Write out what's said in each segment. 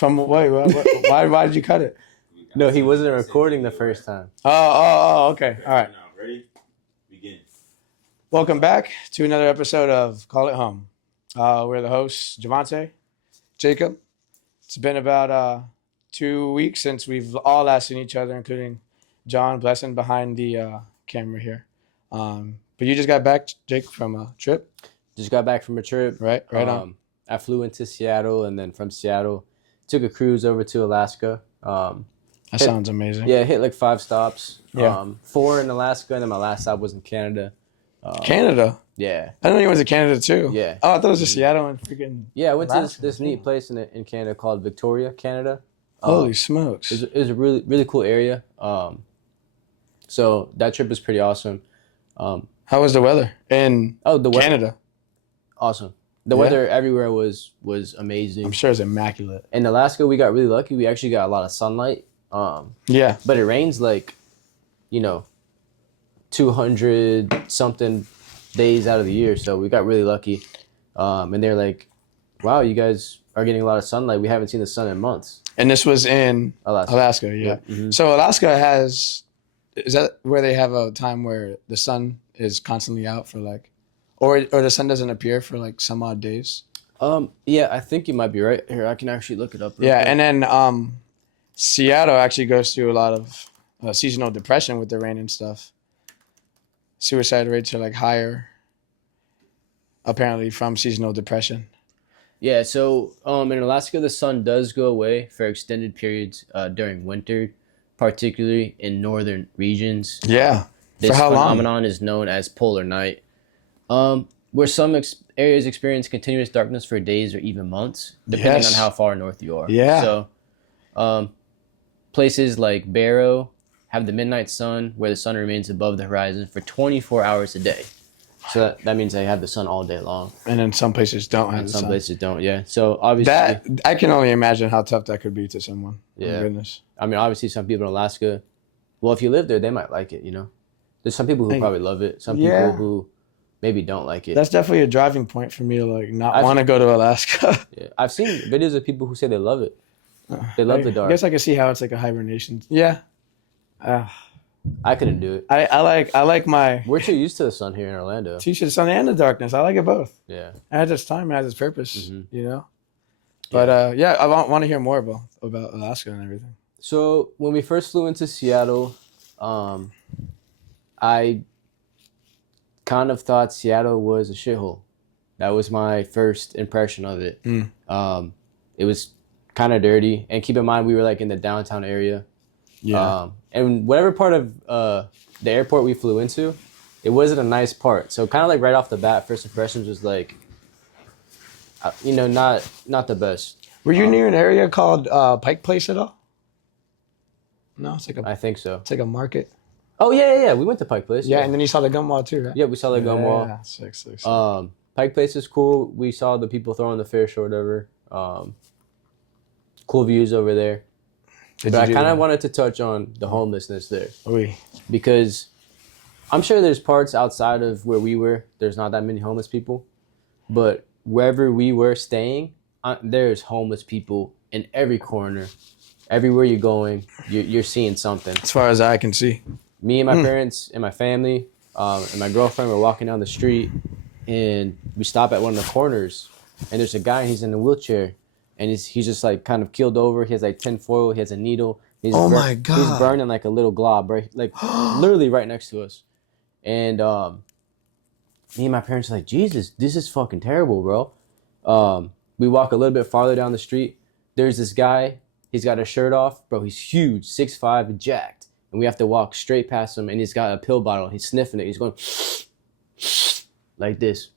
From why did you cut it? No, he wasn't recording the first time. Okay. All right. Now, ready? Begin. Welcome back to another episode of Call It Home. We're the hosts, Javante, Jacob. It's been about 2 weeks since we've all last seen each other, including John Blessing behind the camera here. But you just got back, Jake, from a trip? Just got back from a trip. Right on. I flew into Seattle, and then from Seattle, took a cruise over to Alaska. That sounds amazing. Yeah, hit like 5 stops. Yeah. 4 in Alaska, and then my last stop was in Canada. Canada? Yeah. I didn't know you went to Canada too. Yeah. Oh, I thought it was just Seattle and freaking. Yeah, I went Alaska. to this neat place in Canada called Victoria, Canada. Holy smokes. It was a really, really cool area. So that trip was pretty awesome. How was the weather in Canada? Awesome. The weather everywhere was amazing. I'm sure it's immaculate. In Alaska, we got really lucky. We actually got a lot of sunlight. Yeah. But it rains 200 something days out of the year. So we got really lucky. And they're like, wow, you guys are getting a lot of sunlight. We haven't seen the sun in months. And this was in Alaska, yeah. Mm-hmm. So Alaska is that where they have a time where the sun is constantly out for or the sun doesn't appear for some odd days? Yeah, I think you might be right. Here, I can actually look it up. Real quick. And then Seattle actually goes through a lot of seasonal depression with the rain and stuff. Suicide rates are higher, apparently, from seasonal depression. Yeah, so in Alaska, the sun does go away for extended periods during winter, particularly in northern regions. Yeah. This for how phenomenon long? is known as polar night, where some areas experience continuous darkness for days or even months, depending on how far north you are. Yeah. So places like Barrow have the midnight sun, where the sun remains above the horizon for 24 hours a day. So that means they have the sun all day long. And then some places don't have And the some sun. places don't, yeah. So obviously... I can only imagine how tough that could be to someone. Yeah. Oh, goodness. I mean, obviously some people in Alaska, well, if you live there, they might like it, There's some people who probably love it. Some people who maybe don't like it. That's definitely a driving point for me to not want to go to Alaska. Yeah. I've seen videos of people who say they love it. They love the dark. I guess I can see how it's like a hibernation. Yeah. I couldn't do it. I like my We're too used to the sun here in Orlando. teach the sun and the darkness. I like it both. Yeah. It has its time, it has its purpose, Mm-hmm. But I want to hear more about Alaska and everything. So when we first flew into Seattle, I kind of thought Seattle was a shithole. That was my first impression of it. It was kind of dirty, and keep in mind we were in the downtown area. Yeah. And whatever part of the airport we flew into, it wasn't a nice part. So kind of right off the bat, first impressions was not the best. Were you near an area called Pike Place at all? No, I think so. It's like a market. Oh yeah. We went to Pike Place. Yeah, and then you saw the gun wall too, right? Yeah, we saw the gun wall. Yeah, sick. Pike Place is cool. We saw the people throwing the fish or whatever. Cool views over there. But I kind of wanted to touch on the homelessness there. Oui. Because I'm sure there's parts outside of where we were, there's not that many homeless people. But wherever we were staying, there's homeless people in every corner. Everywhere you're going, you're seeing something. As far as I can see. Me and my parents and my family and my girlfriend were walking down the street, and we stop at one of the corners, and there's a guy, and he's in a wheelchair. And he's just kind of keeled over. He has tin foil. He has a needle. My God. He's burning like a little glob, right? Literally right next to us. And me and my parents are like, Jesus, this is fucking terrible, bro. We walk a little bit farther down the street. There's this guy. He's got his shirt off. Bro, he's huge, 6'5", and jacked. And we have to walk straight past him. And he's got a pill bottle. He's sniffing it. He's going like this.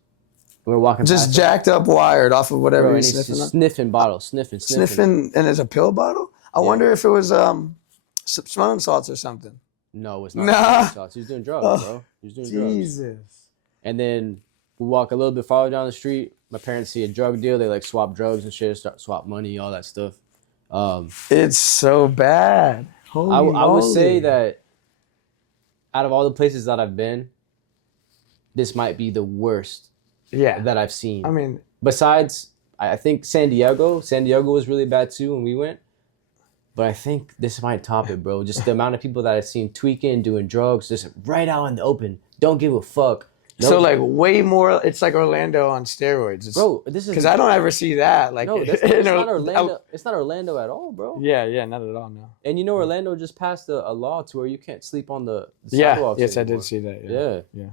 We're walking just jacked up, wired off of whatever he's sniffing. Sniffing, Sniffing bottles, sniffing. and it's a pill bottle? I wonder if it was smelling salts or something. No, it's not. Nah. He was doing drugs, bro. He was doing drugs. Jesus. And then we walk a little bit farther down the street. My parents see a drug deal. They swap drugs and shit, start swap money, all that stuff. It's so bad. Holy I would moly. say that out of all the places that I've been, this might be the worst that I've seen. I mean, besides I think San Diego was really bad too when we went. But I think this might top it, bro. Just the amount of people that I've seen tweaking, doing drugs, just right out in the open. Don't give a fuck. No, So like way more. It's like Orlando on steroids, bro, this is because I don't ever see that. Like, no, that's it's not Orlando. It's not Orlando at all, bro. Yeah, not at all. No. And you know, Orlando just passed a law to where you can't sleep on the Yeah. sidewalks Yes, I anymore. did see that. Yeah. Yeah.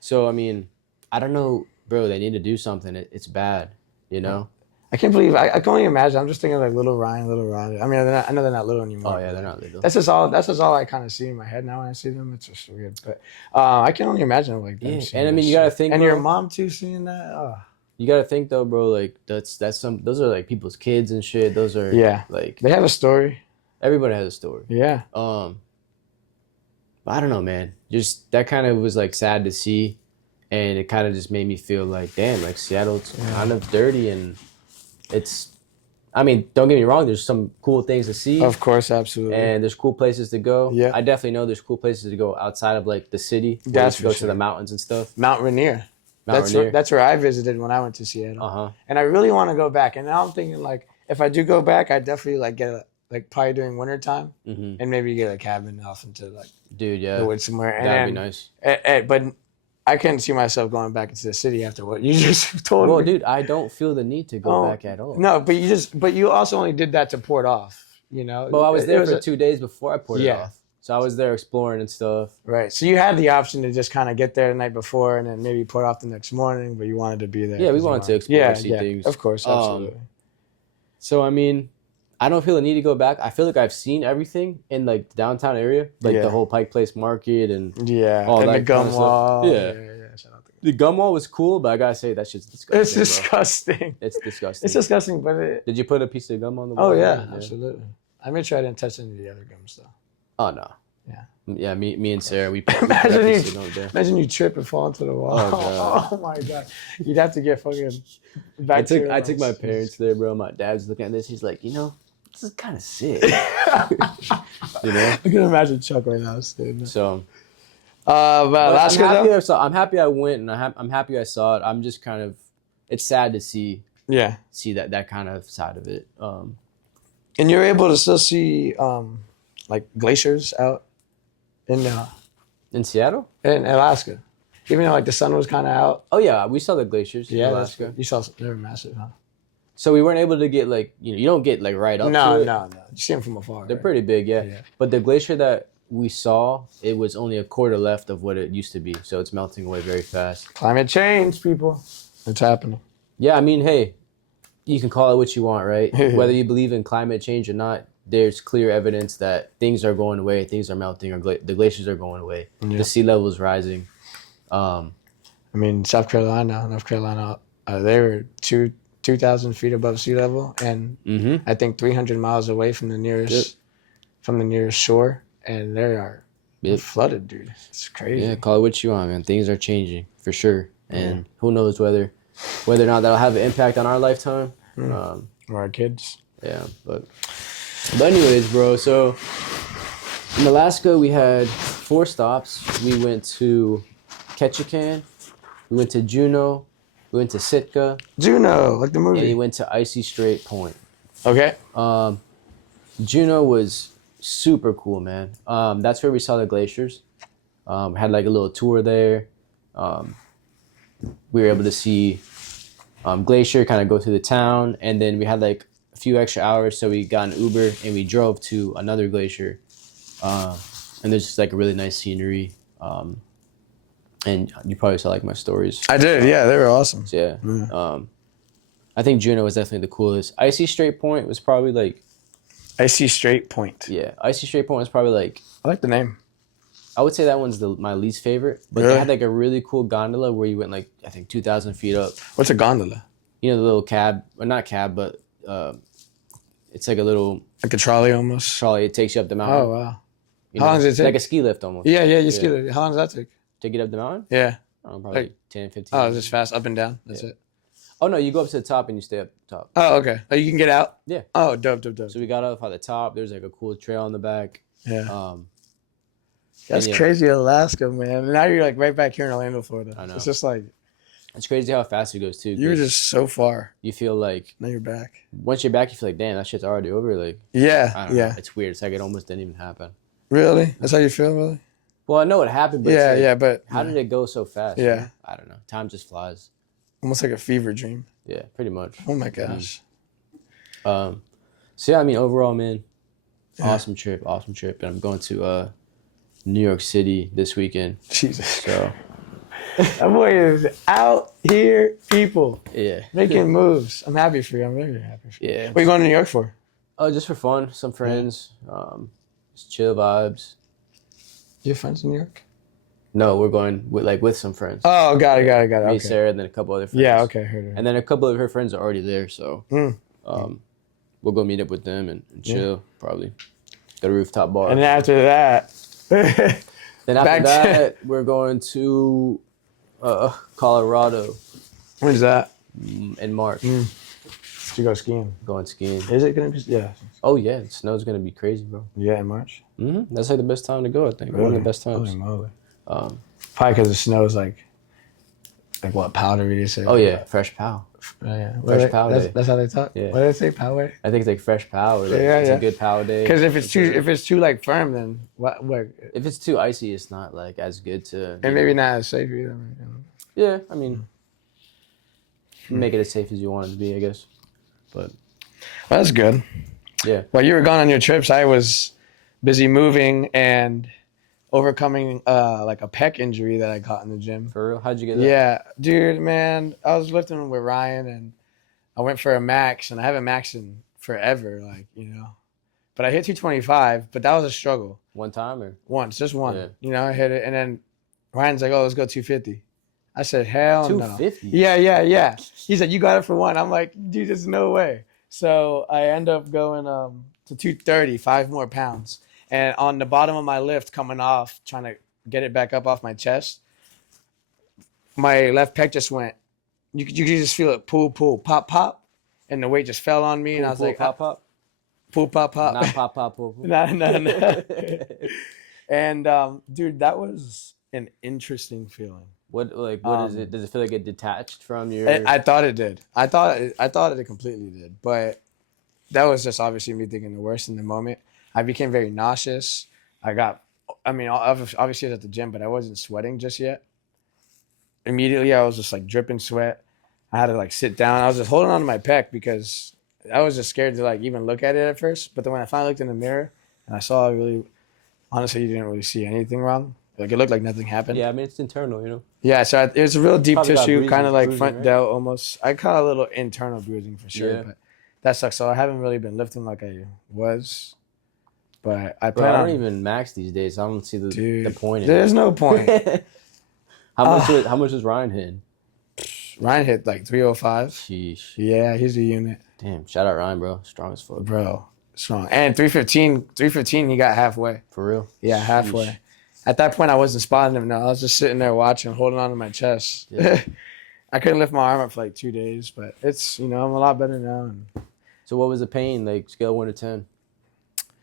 So I mean, I don't know, bro. They need to do something. It's bad, you know. I can't believe I can only imagine. I'm just thinking like little Ryan, little Riley. I mean, I know they're not little anymore. Oh yeah, they're not little. That's just all I kind of see in my head now when I see them. It's just weird, but I can only imagine like them. Yeah, seeing and I that mean, you shit. gotta think, and bro, your mom too seeing that. Oh. you gotta think though, bro. Like those are like people's kids and shit. Those are like They have a story. everybody has a story. Yeah. But I don't know, man. Just that kind of was like sad to see, and it kind of just made me feel like, damn, like Seattle's kind of dirty, and it's. I mean, don't get me wrong. There's some cool things to see, Of course, absolutely. and there's cool places to go. Yeah. I definitely know there's cool places to go outside of like the city. Where That's you can go for to the sure. mountains and stuff. Mount Rainier. Mount Rainier. That's where I visited when I went to Seattle. Uh-huh. And I really want to go back. And now I'm thinking like if I do go back, I definitely like get like probably during winter time Mm-hmm. and maybe get a cabin off into like Dude, yeah, the woods somewhere. And that'd be then, nice. But I couldn't see myself going back into the city after what you just told Well, me. dude, I don't feel the need to go Oh, back at all. No, but you also only did that to port off, you know? Well, I was It there was for 2 days before I poured it Yeah. off. So I was there exploring and stuff. Right. So you had the option to just kind of get there the night before and then maybe port off the next morning, but you wanted to be there. Yeah, we 'cause you wanted to explore, see things. Of course, absolutely. So I mean, I don't feel the need to go back. I feel like I've seen everything in like the downtown area, like Yeah. the whole Pike Place Market and Yeah. all and that the gum kind of stuff. wall. Yeah. Shout out to the gum wall was cool, but I gotta say that shit's disgusting. It's bro. disgusting. It's disgusting. It's disgusting, but it. Did you put a piece of gum on the wall? Oh yeah, absolutely. I made sure I didn't touch any of the other gums though. Oh no. Yeah. Yeah, me and Sarah, we put Imagine a you- piece of gum there. Imagine you trip and fall into the wall. Oh, God. Oh, my god, you'd have to get fucking. Back I took my parents there, bro. My dad's looking at this. He's like, you know, this is kind of sick. You know. I can imagine Chuck right now, dude. So. But But Alaska, I'm happy I went, and I'm happy I saw it. I'm just kind of, it's sad to see yeah, that kind of side of it. and you're able to still see like glaciers out in In Alaska, even though like the sun was kind of out. oh yeah, we saw the glaciers in Yeah, Alaska. you saw they were massive, huh? So we weren't able to get like you don't get like right up. No, to it. no. You see them from afar. They're right? pretty big, yeah. Yeah. But the glacier that we saw, it was only a quarter left of what it used to be, so it's melting away very fast. Climate change, people. It's happening. Yeah, I mean, hey, you can call it what you want, right? Whether you believe in climate change or not, there's clear evidence that things are going away, things are melting, or the glaciers are going away. Yeah. The sea level is rising. I mean, North Carolina, they were 2,000 feet above sea level, and Mm-hmm. I think 300 miles away from the nearest shore, and they are Yep. flooded, dude. It's crazy. Yeah, call it what you want, man. Things are changing for sure, and who knows whether or not that'll have an impact on our lifetime. Or our kids. Yeah, but anyways, bro. So in Alaska, we had 4 stops. We went to Ketchikan, we went to Juneau, we went to Sitka, Juno, like the and we movie. went to Icy Strait Point. Okay. Juneau was super cool, man. That's where we saw the glaciers. Had like a little tour there. We were able to see Glacier, kind of go through the town, and then we had like a few extra hours, so we got an Uber and we drove to another glacier. And there's just like a really nice scenery. And you probably saw like my stories. I did. Yeah, they were awesome. So, yeah. I think Juneau was definitely the coolest. Icy Strait Point was probably like, Icy Strait Point. yeah, Icy Strait Point was probably like, I like the name. I would say that one's my least favorite. But Really? they had like a really cool gondola where you went like, I think 2,000 feet up. What's a gondola? You know, the little cab, or not cab, but it's like a little Like a trolley almost. trolley. It takes you up the mountain. Oh wow. You How long does it take? Like a ski lift almost. Yeah, you ski it. How long does that take? To get up the mountain? Yeah. Probably Like- 10, 15 Oh, minutes. just fast up and down. That's Yeah. it. Oh, no, you go up to the top and you stay up top. Oh, okay. Oh, you can get out. Yeah. Oh, dope. So we got up at the top. There's like a cool trail on the back. Yeah. And That's yeah. crazy, Alaska, man. Now you're like right back here in Orlando, Florida. I know. It's just like It's crazy how fast it goes too. You were 'Cause just so far. you feel like Now you're back. once you're back, you feel like, damn, that shit's already over. Like, I Yeah, don't yeah. know. It's weird. It's like it almost didn't even happen. Really? That's how you feel, really? Well, I know it happened, but Yeah, it's like, yeah, but how did it go so fast? Yeah. You know? I don't know. Time just flies. almost like a fever dream. Yeah, pretty much. Oh my gosh. So yeah, I mean, overall, man, Yeah. awesome trip, and I'm going to New York City this weekend. Jesus. So That boy is out here, people, yeah, making moves. I'm happy for you. I'm very happy for you. yeah. What are you going to New York for? Oh, just for fun, some friends, just chill vibes. You have friends in New York? No, we're going with some friends. Oh, got it. Me, Okay. Sarah, and then a couple other friends. Yeah, okay, heard it. And then a couple of her friends are already there, so Mm. we'll go meet up with them and chill, probably. Go to rooftop bar. And then after that, Then after back to- that, we're going to Colorado when's that? in March. To go skiing. Going skiing. Is it gonna be? Yeah. Oh yeah, the snow's gonna be crazy, bro. Yeah, in March. That's like the best time to go. I think one of the best times. Holy moly. Um, Probably because the snow is like what, powdery? You say? oh yeah, fresh pow. Yeah. Fresh pow day. That's how they talk. Yeah. What do they say? Powder. I think it's like fresh pow. Or like, Yeah, it's yeah. a good pow day. Because if it's too like firm, then what? If it's too icy, it's not like as good to. And maybe not as safe either. You know? Yeah, I mean, make it as safe as you want it to be, I guess. But Well, that's good. yeah, While you were gone on your trips, I was busy moving and overcoming like a pec injury that I caught in the gym. for real. How'd you get that? Yeah, dude, man, I was lifting with Ryan and I went for a max, and I haven't maxed in forever, like, you know. But I hit 225, but that was a struggle. One time or Once, just one. Yeah. You know, I hit it, and then Ryan's like, "Oh, let's go 250." I said, "Hell no." 250. Yeah. He said, "You got it for one." I'm like, "Dude, there's no way." So I end up going to 230, 5 more pounds. And on the bottom of my lift coming off, trying to get it back up off my chest, my left pec just went, you could just feel it pull, pop. And the weight just fell on me. And I was like, pop, pull, pop. not pop, pull. No. And dude, that was an interesting feeling. What is it? Does it feel like it detached from your? I thought it did. I thought it completely did. But that was just obviously me thinking the worst in the moment. I became very nauseous. Obviously I was at the gym, but I wasn't sweating just yet. Immediately, I was just like dripping sweat. I had to like sit down. I was just holding on to my pec because I was just scared to like even look at it at first. But then when I finally looked in the mirror and I saw honestly, you didn't really see anything wrong. Like it looked like nothing happened. Yeah, I mean it's internal, you know. Yeah, so it was a real deep Probably got tissue, bruising- kind of like bruising, front right? delt almost. I caught a little internal bruising for sure, Yeah. but that sucks. So I haven't really been lifting like I was, but I Bro, plan I on. don't even max these days. So I don't see the Dude, point in there's no point. it. How much was Ryan hitting? Ryan hit like 305. Sheesh. Yeah, he's a unit, Damn. Shout out Ryan, bro. Strong as fuck. bro. Strong. And 315, he got halfway. For real. Yeah, Sheesh. halfway. At that point, I wasn't spotting him. No, I was just sitting there watching, holding on to my chest. Yeah. I couldn't lift my arm up for like 2 days, but it's, I'm a lot better now. And So what was the pain? Like scale 1 to 10.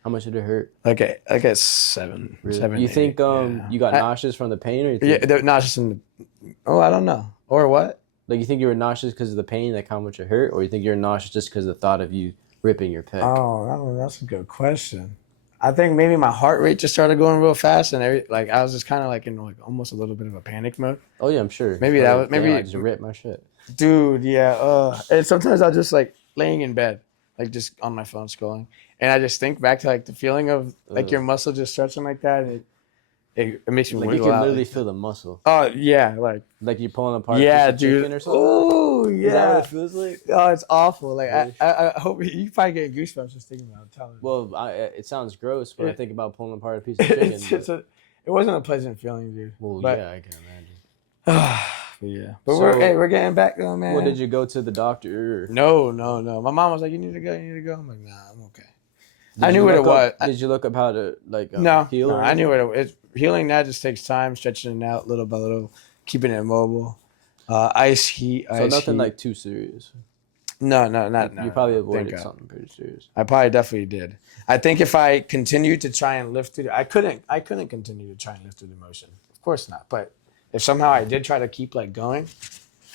How much did it hurt? like at 7. Really? 7. You 8, think yeah. you got nauseous from the pain, or you Yeah, think, they're nauseous in the. Oh, I don't know. Or what? like you think you were nauseous because of the pain, like how much it hurt, or you think you're nauseous just because of the thought of you ripping your pec? Oh, that's a good question. I think maybe my heart rate just started going real fast, and I was just kind of like in like almost a little bit of a panic mode. Oh yeah, I'm sure. Maybe that was- Damn, maybe- I just ripped my shit. Dude, yeah. And sometimes I'll just like laying in bed, like just on my phone scrolling, and I just think back to like the feeling of like Ugh. your muscle just stretching like that. And it makes me Like you wiggle can out. literally feel the muscle, Oh yeah, like like you're pulling apart. yeah, a piece of chicken dude. or something. Oh Is that yeah. what it feels like? Oh, it's awful. Like Really? I hope you probably get goosebumps just thinking about it. Telling you. Well, it sounds gross when I Yeah. think about pulling apart a piece of chicken. it wasn't a pleasant feeling, dude. well, but- yeah, I can imagine. But yeah. But So- we're getting back though, man. Well, did you go to the doctor? Or No. My mom was like, "You need to go. I'm like, "Nah, I'm okay." did I you knew what look it was. up- Did you look up how to like No, heal? or I knew anything? what it was. Healing that just takes time, stretching it out little by little, keeping it mobile. Ice, heat, So ice, nothing heat. like too serious. No, not. You probably thank avoided God. something pretty serious. I probably definitely did. I think if I continued to try and lift it, I couldn't continue to try and lift through the motion. Of course not. But if somehow I did try to keep like going,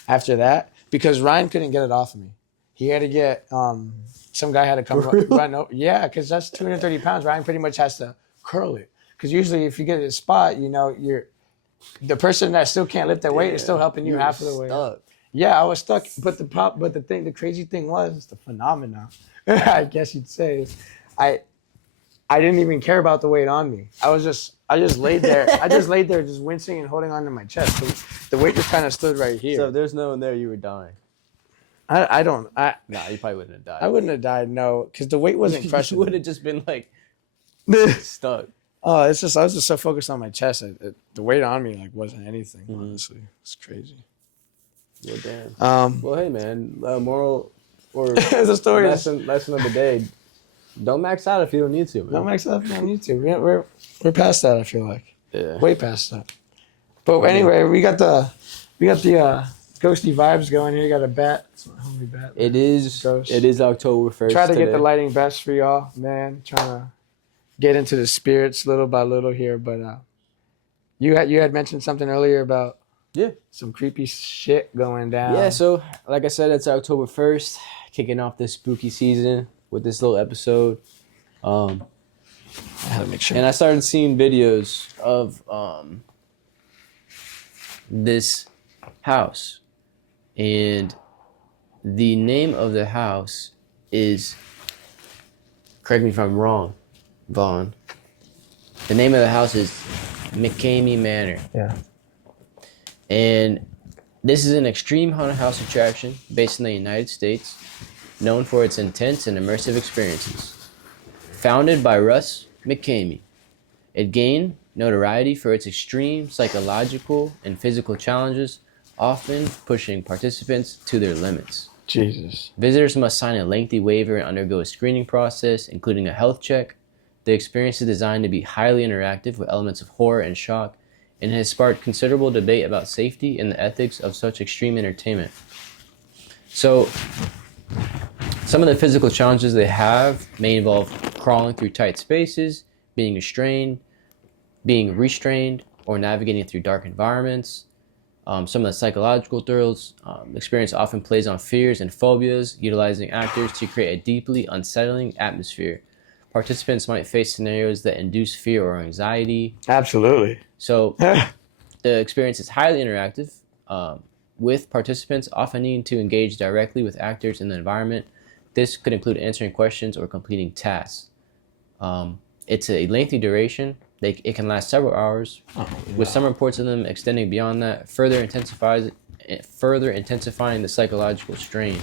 after that because Ryan couldn't get it off of me. He had to get some guy had to come run over. Yeah, because that's 230 pounds. Ryan pretty much has to curl it. Because usually if you get a spot, you're the person that still can't lift their weight is still helping you half of the way. Stuck. Yeah, I was stuck. But the crazy thing was the phenomenon. I guess you'd say is I didn't even care about the weight on me. I just laid there. I just laid there, just wincing and holding onto my chest. The weight just kind of stood right here. So if there's no one there, you were dying. Nah, You probably wouldn't have died. I wouldn't have died. No, because the weight wasn't crushing. You would have just been like stuck. Oh, I was just so focused on my chest. The weight on me like wasn't anything. Honestly, it's crazy. Well, damn. Well, hey, man. Moral or the story lesson of the day: don't max out if you don't need to. Man. Don't max out if you don't need to. We're past that. I feel like way past that. But anyway, we got the ghosty vibes going here. You got a bat. It's my homie bat. It is October 1st. Try to get the lighting best for y'all, man. Trying to get into the spirits little by little here, but you had mentioned something earlier about some creepy shit going down. Yeah, so like I said, it's October 1st, kicking off this spooky season with this little episode. I had to make sure. And I started seeing videos of this house, and the name of the house is, correct me if I'm wrong, Vaughn. The name of the house is McCamey Manor. Yeah. And this is an extreme haunted house attraction based in the United States, known for its intense and immersive experiences. Founded by Russ McCamey, it gained notoriety for its extreme psychological and physical challenges, often pushing participants to their limits. Jesus. Visitors must sign a lengthy waiver and undergo a screening process, including a health check. The experience is designed to be highly interactive with elements of horror and shock, and has sparked considerable debate about safety and the ethics of such extreme entertainment. So, some of the physical challenges they have may involve crawling through tight spaces, being restrained, or navigating through dark environments. Some of the psychological thrills, the experience often plays on fears and phobias, utilizing actors to create a deeply unsettling atmosphere. Participants might face scenarios that induce fear or anxiety. Absolutely. So the experience is highly interactive, with participants often needing to engage directly with actors in the environment. This could include answering questions or completing tasks. It's a lengthy duration. It can last several hours, with some reports of them extending beyond that, further intensifying the psychological strain.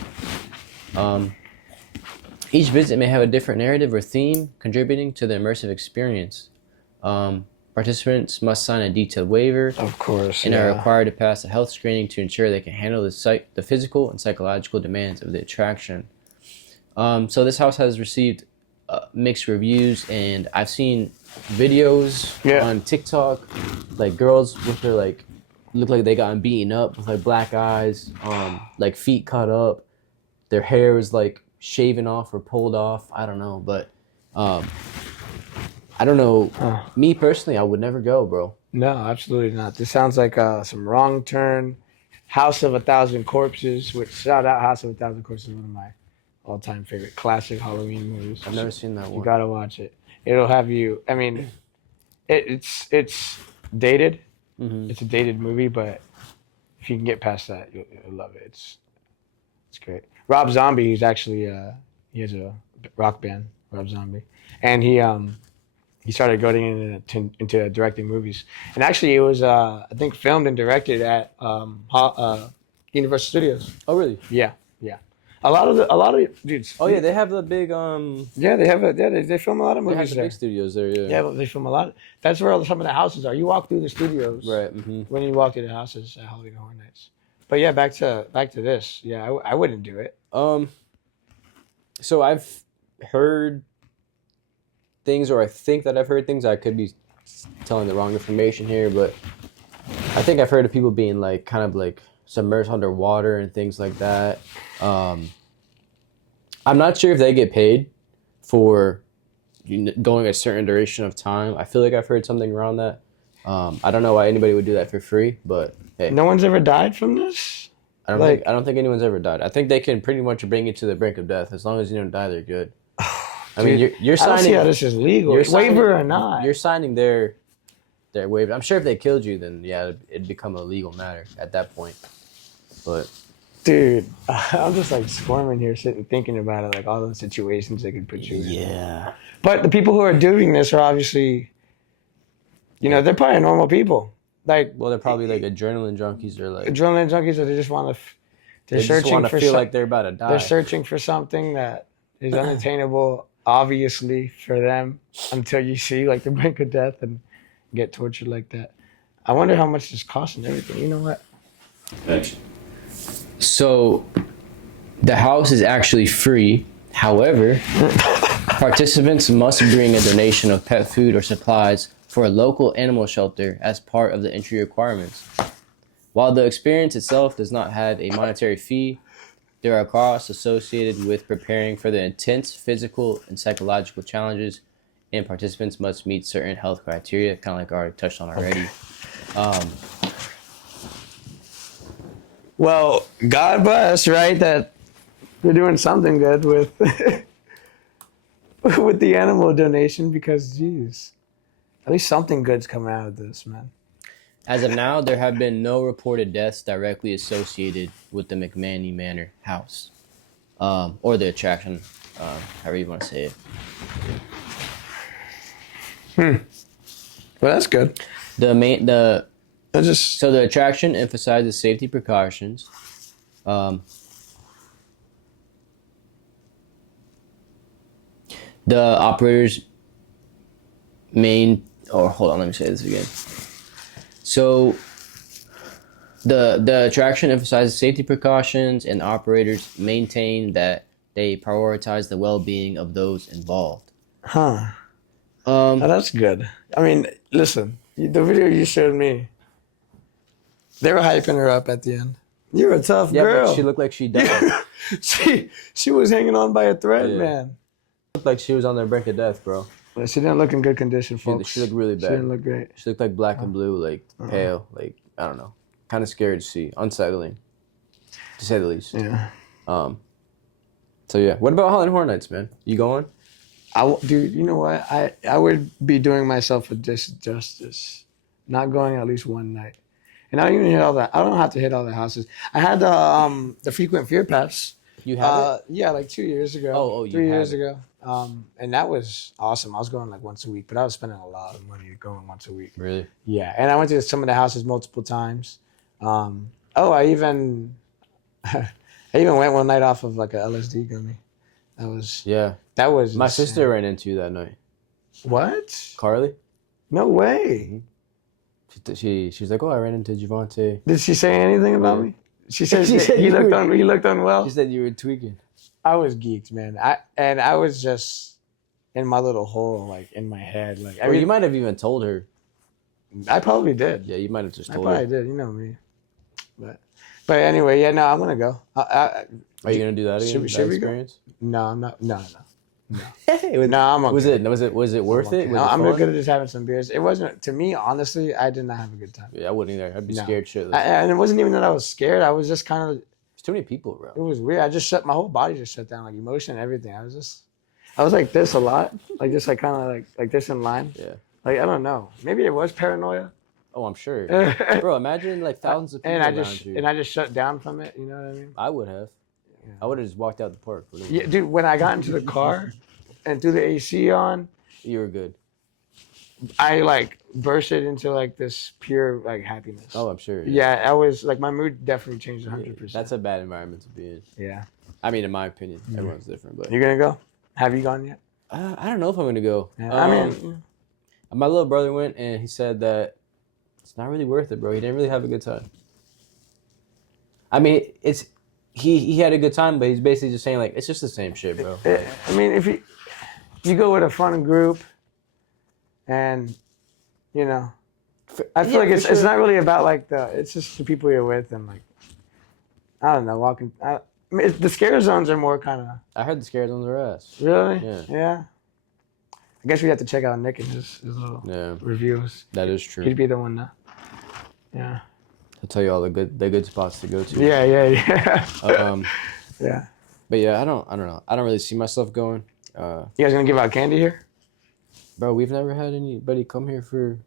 Each visit may have a different narrative or theme, contributing to the immersive experience. Participants must sign a detailed waiver, of course, and are required to pass a health screening to ensure they can handle the physical and psychological demands of the attraction. So this house has received mixed reviews, and I've seen videos on TikTok, like girls with their look like they gotten beaten up with like black eyes, like feet cut up, their hair is like shaven off or pulled off. I don't know, but I don't know. Me personally, I would never go, bro. No, absolutely not. This sounds like some Wrong Turn, House of a Thousand Corpses, which shout out House of a Thousand Corpses, one of my all-time favorite classic Halloween movies. I've never seen that one. You gotta watch it. It'll have you. I mean, it's dated. Mm-hmm. It's a dated movie, but if you can get past that, you'll love it. It's great. Rob Zombie, he's actually he has a rock band, Rob Zombie, and he started going into directing movies. And actually, it was I think filmed and directed at Universal Studios. Oh, really? Yeah. A lot of dudes. Oh yeah, they have the big Yeah, they film a lot of movies. They have the big studios there. Yeah. Yeah, but they film a lot. That's where some of the houses are. You walk through the studios, right? Mm-hmm. When you walk through the houses at Halloween Horror Nights. But yeah, back to this. Yeah, I wouldn't do it. So I've heard things, or I think that I've heard things. I could be telling the wrong information here, but I think I've heard of people being like kind of like submerged underwater and things like that. I'm not sure if they get paid for going a certain duration of time. I feel like I've heard something around that. I don't know why anybody would do that for free, but hey. No one's ever died from this? Like, I don't think anyone's ever died. I think they can pretty much bring you to the brink of death. As long as you don't die, they're good. I mean, you're I don't see signing. how this is legal. You're signing- Waiver or not? You're signing their waiver. I'm sure if they killed you, then yeah, it'd become a legal matter at that point. But Dude, I'm just like squirming here, sitting thinking about it, like all those situations they could put you in. yeah, But the people who are doing this are obviously, they're probably normal people. Like, well, they're probably like adrenaline junkies or like adrenaline junkies, or they just want to. They're they just searching want to for. feel like they're about to die. They're searching for something that is unattainable, obviously for them, until you see like the brink of death and get tortured like that. I wonder how much this costs and everything. You know what? So, the house is actually free. However, participants must bring a donation of pet food or supplies for a local animal shelter as part of the entry requirements. While the experience itself does not have a monetary fee, there are costs associated with preparing for the intense physical and psychological challenges, and participants must meet certain health criteria, kind of like I already touched on already. Well, God bless, right? That you're doing something good with with the animal donation, because, geez, at least something good's coming out of this, man. As of now, there have been no reported deaths directly associated with the McManny Manor house, or the attraction, however you want to say it. Well, that's good. So the attraction emphasizes safety precautions. The operators hold on, let me say this again. So the attraction emphasizes safety precautions, and operators maintain that they prioritize the well-being of those involved. Huh. Oh, that's good. I mean, listen, the video you showed me, they were hyping her up at the end. You're a tough girl. But she looked like she died. she was hanging on by a thread, Yeah. man. Looked like she was on the brink of death, bro. Well, she didn't look in good condition, folks. She looked really bad. She didn't look great. She looked like black and blue, like pale, like I don't know, kind of scary to see, unsettling, to say the least. Yeah. So yeah, what about Holland Horror Nights, man? You going? Dude, you know what? I would be doing myself a disjustice, not going at least one night. And I don't even hit all that. I don't have to hit all the houses. I had the frequent fear pass. You have it? Yeah, like 2 years ago. Oh, you 3 years have it. ago. And that was awesome. I was going like once a week, but I was spending a lot of money going once a week. Really? Yeah, and I went to some of the houses multiple times. I even went one night off of like a LSD gummy. That was My insane. sister ran into you that night. What? Carly? No way. She's like, oh, I ran into Javante. Did she say anything about me? She said She said he you looked unwell. She said you were tweaking. I was geeked, man. I was just in my little hole, like in my head. Like Or you might have even told her. I probably did. Yeah, you might have just I told probably her. did. You know me. But anyway, yeah. No, I'm gonna go. Are you gonna do that again? Should we go? experience? No, I'm not. No. Hey, No, I'm okay. Was it worth it? Was No, it I'm fun? good at just having some beers. It wasn't, to me, honestly, I did not have a good time. Yeah, I wouldn't either. I'd be No. scared shitless. And it wasn't even that I was scared. I was just kind of, There's too many people, bro. it was weird. I just my whole body just shut down, like emotion, everything. I was like this a lot, like just like kind of like this in line. Yeah. Like, I don't know. Maybe it was paranoia. Oh, I'm sure. Bro, imagine like thousands of people And around I you. just shut down from it. You know what I mean? I would have. Yeah. I would have just walked out the park. Yeah, dude. When I got into the car and threw the AC on, You were good. I like bursted into like this pure like happiness. Oh, I'm sure. Yeah, I was like, my mood definitely changed 100%. That's a bad environment to be in. Yeah. I mean, in my opinion, everyone's different, but You gonna go? Have you gone yet? I don't know if I'm gonna go. Yeah, I mean, My little brother went, and he said that it's not really worth it, bro. He didn't really have a good time. I mean, he had a good time, but he's basically just saying like it's just the same shit, bro. I mean, if you go with a fun group, and you know, I feel Yeah, like for it's sure. not really about like it's just the people you're with, and like, I don't know, walking. I mean, the scare zones are more kind of I heard the scare zones are ass. really, Yeah. I guess we have to check out Nick and his little Yeah, reviews. that is He'd true. be the one, yeah. I'll tell you all the good spots to go to. Yeah. Um, Yeah. but yeah, I don't know. I don't really see myself going. You guys gonna give out candy here? Bro, we've never had anybody come here for.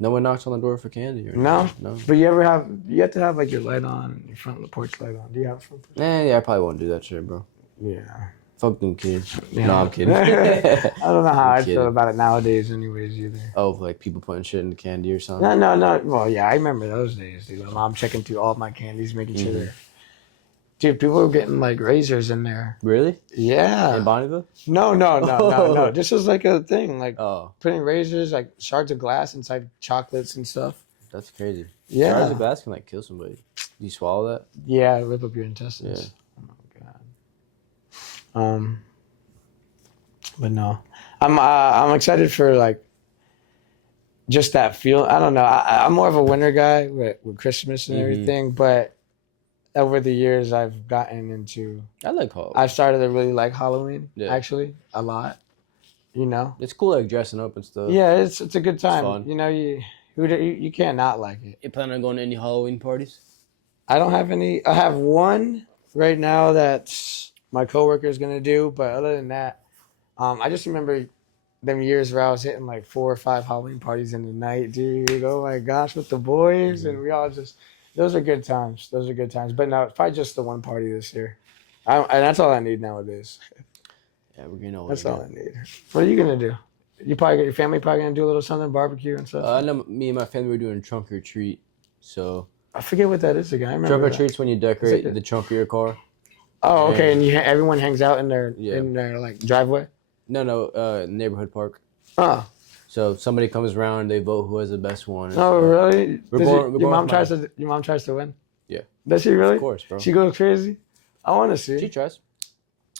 No one knocks on the door for candy. Or No. No. But you have to have like your light on, your front porch light on. Do you have a front porch? Yeah, I probably won't do that shit, bro. Yeah. Fuck them kids. Yeah. No, I'm kidding. I don't know how I'm I feel kidding. about it nowadays, anyways, either. Oh, like people putting shit in the candy or something. No. Well, yeah, I remember those days, dude. My mom checking through all my candies, making sure they're. Dude, people were getting like razors in there. Really? Yeah. In Bonneville? No. This was like a thing, like Oh, putting razors, like shards of glass inside chocolates and stuff. that's crazy. Yeah. Shards of glass can like kill somebody. Do you swallow that? Yeah, rip up your intestines. Yeah. Oh my god. But no, I'm excited for like just that feel. I don't know. I'm more of a winter guy with Christmas and everything, but over the years I've gotten into. I like Halloween. I've started to really like Halloween. Yeah. Actually, a lot. You know. It's cool like dressing up and stuff. Yeah, it's a good time. fun. You know, you can't not like it. You plan on going to any Halloween parties? I don't have any. I have one right now that's my coworker is gonna do, but other than that, I just remember them years where I was hitting like 4 or 5 Halloween parties in the night, dude. Oh my gosh, with the boys, and we all just. Those are good times. But no, it's probably just the one party this year, and that's all I need nowadays. Yeah, we're getting older. That's all I need. What are you gonna do? Your family probably gonna do a little something, barbecue and stuff. I know me and my family were doing trunk or treat. So I forget what that is again. I remember trunk or that. treat's when you decorate it- the trunk of your car. Oh, okay, and- and everyone hangs out in their Yeah. like driveway. No, neighborhood park. Oh, So somebody comes around, they vote who has the best one. and oh, stuff. really? We're Does going- we're your going mom with your mom tries to win? Yeah. Does she really? Of course, bro. She goes crazy. I want to see. She tries.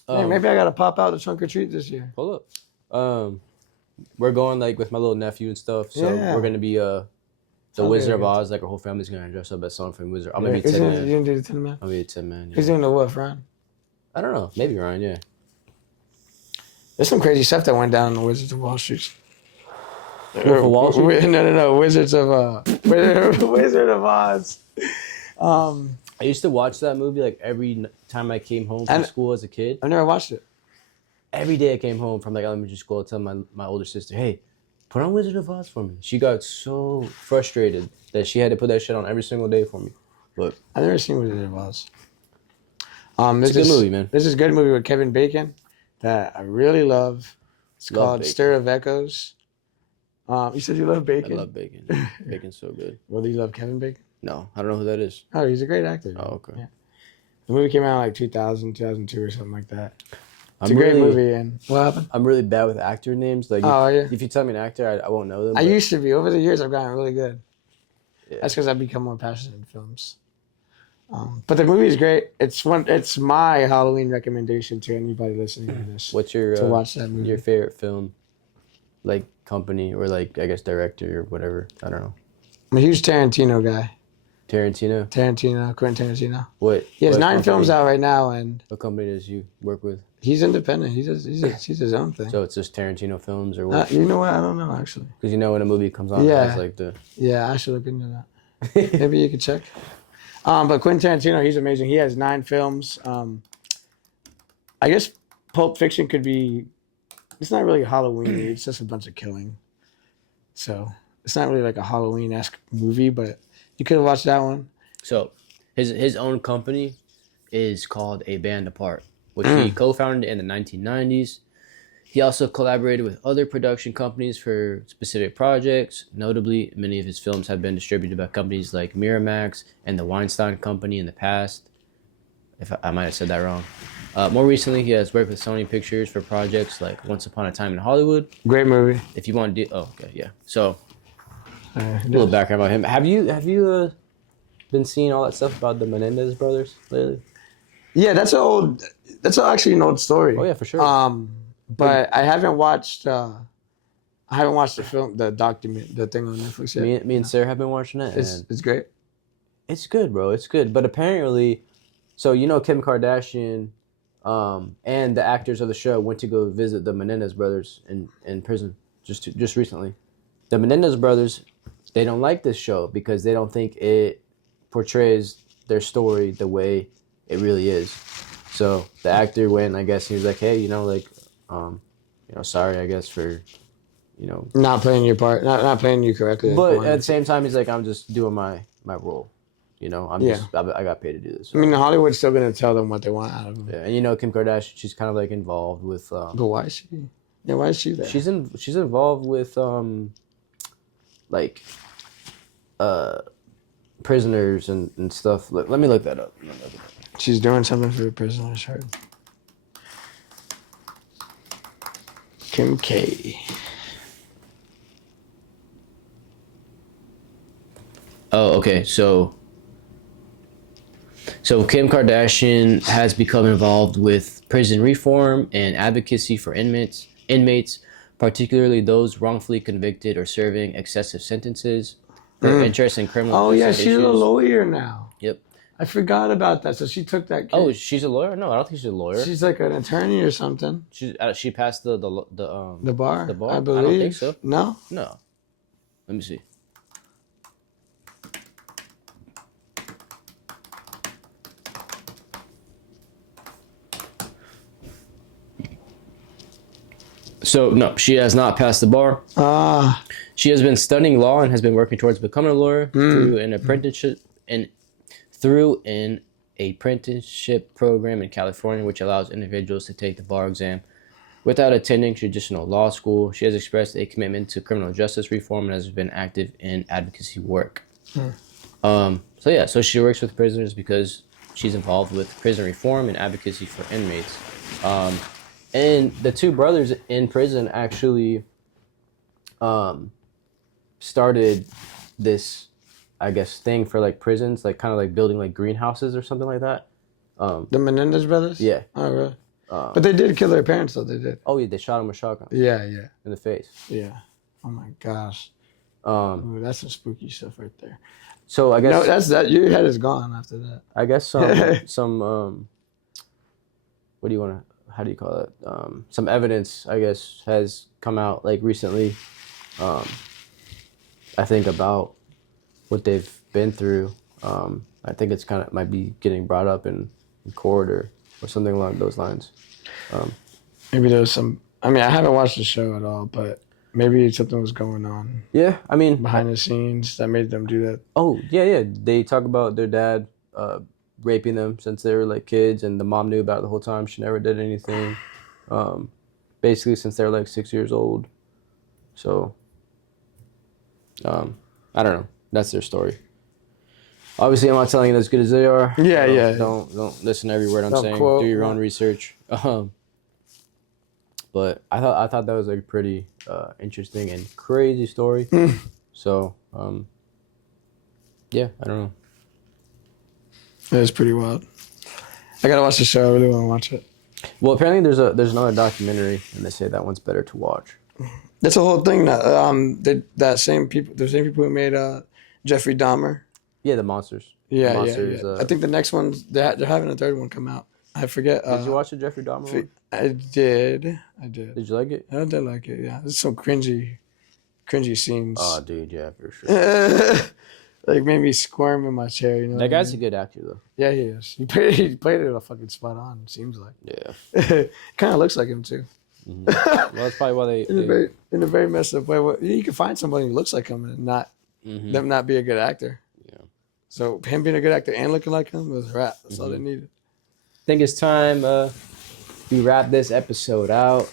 Hey, maybe I gotta pop out the trunk or treat this year. Hold up. We're going like with my little nephew and stuff. So Yeah. we're gonna be the Sounds Wizard of good. Oz. Like our whole family's gonna dress up as something from Wizard. I'm gonna be He's Tin gonna, Man. you gonna do the Tin Man? I'm gonna be Tin Man. He's Yeah. doing the wolf, right? I don't know. Maybe Ryan. Yeah. There's some crazy stuff that went down in the Wizards of Wall Street. Wolf of Wall Street? No. Wizards of Wizard of Oz. I used to watch that movie like every time I came home from And- school as a kid. I've never watched it. Every day I came home from like elementary school, I'd tell my older sister, "Hey, put on Wizard of Oz for me." She got so frustrated that she had to put that shit on every single day for me. But I've never seen Wizard of Oz. it's a good movie, man. This is a good movie with Kevin Bacon that I really love. It's Love called Bacon. Stir of Echoes. You said you love I Bacon. love bacon. Bacon's so good. Well, do you love Kevin Bacon? No, I don't know who that is. Oh, he's a great actor. Oh, okay. Yeah. The movie came out in like 2000, 2002 or something like that. It's I'm a great really, movie. And what happened? I'm really bad with actor names. Like, Oh, yeah. if you tell me an actor, I won't know them. I but- used to be. Over the years, I've gotten really good. Yeah. That's because I've become more passionate in films. But the movie is great. It's my Halloween recommendation to anybody listening to this What's your to watch that movie. your favorite film, like company or like I guess director or whatever? I don't know. I'm a huge Tarantino guy. Tarantino. Quentin Tarantino. What? He has what 9 films company- out right now, and What company does you work with? he's independent. He's his own thing. So it's just Tarantino films or what? You know what? I don't know actually. Because you know when a movie comes on, Yeah. it's like the. Yeah, I should look into that. Maybe you could check. But Quentin Tarantino, he's amazing. He has 9 films. I guess Pulp Fiction could be. It's not really Halloween. It's just a bunch of killing. So it's not really like a Halloween-esque movie, but you could have watched that one. So his own company is called A Band Apart, which he co-founded in the 1990s. He also collaborated with other production companies for specific projects. Notably, many of his films have been distributed by companies like Miramax and the Weinstein Company in the past. If I might have said that wrong. More recently, he has worked with Sony Pictures for projects like Once Upon a Time in Hollywood. Great movie. If you want to do, okay, yeah. So a little background about him. Have you been seeing all that stuff about the Menendez brothers lately? Yeah, that's actually an old story. Oh yeah, for sure. But I haven't watched. I haven't watched the film, the document, the thing on Netflix yet. Me and Sarah have been watching it. And It's great. it's good, bro. It's good. But apparently, so you know Kim Kardashian, and the actors of the show went to go visit the Menendez brothers in prison just recently. The Menendez brothers, they don't like this show because they don't think it portrays their story the way it really is. So the actor went, I guess, he was like, hey, sorry, I guess, for, Not playing your part, not playing you correctly. but at the same time, he's like, I'm just doing my role. I got paid to do this. I mean, Hollywood's still gonna tell them what they want out of them. Yeah, and Kim Kardashian, she's kind of like involved with. But why is she? Yeah, why is she there? She's involved with prisoners and stuff. Let me look that up. She's doing something for the prisoners. Heard. Kim K. Oh, okay. So Kim Kardashian has become involved with prison reform and advocacy for inmates, particularly those wrongfully convicted or serving excessive sentences. Her interest in criminal Oh yeah, justice she's issues. a lawyer now. Yep. I forgot about that. So she took that case. Oh, she's a lawyer? No, I don't think she's a lawyer. She's like an attorney or something. She passed the bar. The bar? I I believe. don't think so. No. No. Let me see. So no, she has not passed the bar. She has been studying law and has been working towards becoming a lawyer through an apprenticeship program in California, which allows individuals to take the bar exam without attending traditional law school. She has expressed a commitment to criminal justice reform and has been active in advocacy work. So she works with prisoners because she's involved with prison reform and advocacy for inmates. And the two brothers in prison actually started this, I guess, thing for like prisons, like kind of like building like greenhouses or something like that. The Menendez brothers? Yeah. Oh, really? But they did kill their parents, though. They did. Oh, yeah, they shot him with shotgun. Yeah. In the face. Yeah. Oh, my gosh. Ooh, that's some spooky stuff right there. So I guess... No, that's that. Your head is gone after that. I guess some what do you want to... How do you call it? Some evidence, I guess, has come out like recently. I think about what they've been through. I think it's kind of might be getting brought up in court or something along those lines. Maybe there's some. I mean, I haven't watched the show at all, but maybe something was going on. Yeah, I mean, behind the scenes that made them do that. Oh yeah. They talk about their dad raping them since they were like kids, and the mom knew about it the whole time. She never did anything. Basically, since they were like 6 years old. So, I don't know. That's their story. Obviously, I'm not telling you as good as they are. Yeah. Don't listen to every word I'm saying. Quote, do your own research. But I thought that was like a pretty interesting and crazy story. So, yeah, I don't know. It was pretty wild. I gotta watch the show. I really want to watch it. Well, apparently there's another documentary, and they say that one's better to watch. That's the whole thing. The same people who made Jeffrey Dahmer. Yeah, the monsters. Yeah, the monsters, I think the next one's they're having a third one come out. I forget. Did you watch the Jeffrey Dahmer one? I did. Did you like it? I did like it. Yeah, there's some cringy scenes. Oh, dude, yeah, for sure. Like made me squirm in my chair. You know. That guy's a good actor, though. Yeah, he is. He played it a fucking spot on. Seems like. Yeah. Kind of looks like him too. Mm-hmm. Well, that's probably why they in a very messed up way. You can find somebody who looks like him and them not be a good actor. Yeah. So him being a good actor and looking like him was a wrap. That's all they needed. I think it's time we wrap this episode out.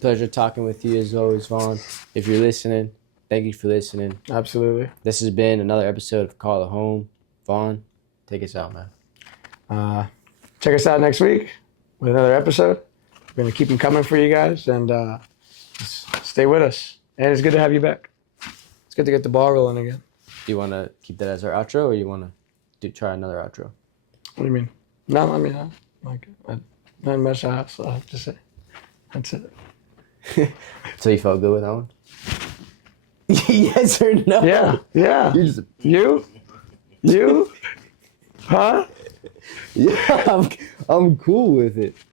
Pleasure talking with you as always, Vaughn. If you're listening, thank you for listening. Absolutely. This has been another episode of Call It Home. Vaughn, take us out, man. Check us out next week with another episode. We're going to keep them coming for you guys, and just stay with us. And it's good to have you back. It's good to get the ball rolling again. Do you want to keep that as our outro, or you want to try another outro? What do you mean? No, I mean, not much else I have to say. That's it. So you felt good with that one? Yes or no? Yeah. You? Huh? Yeah, I'm cool with it.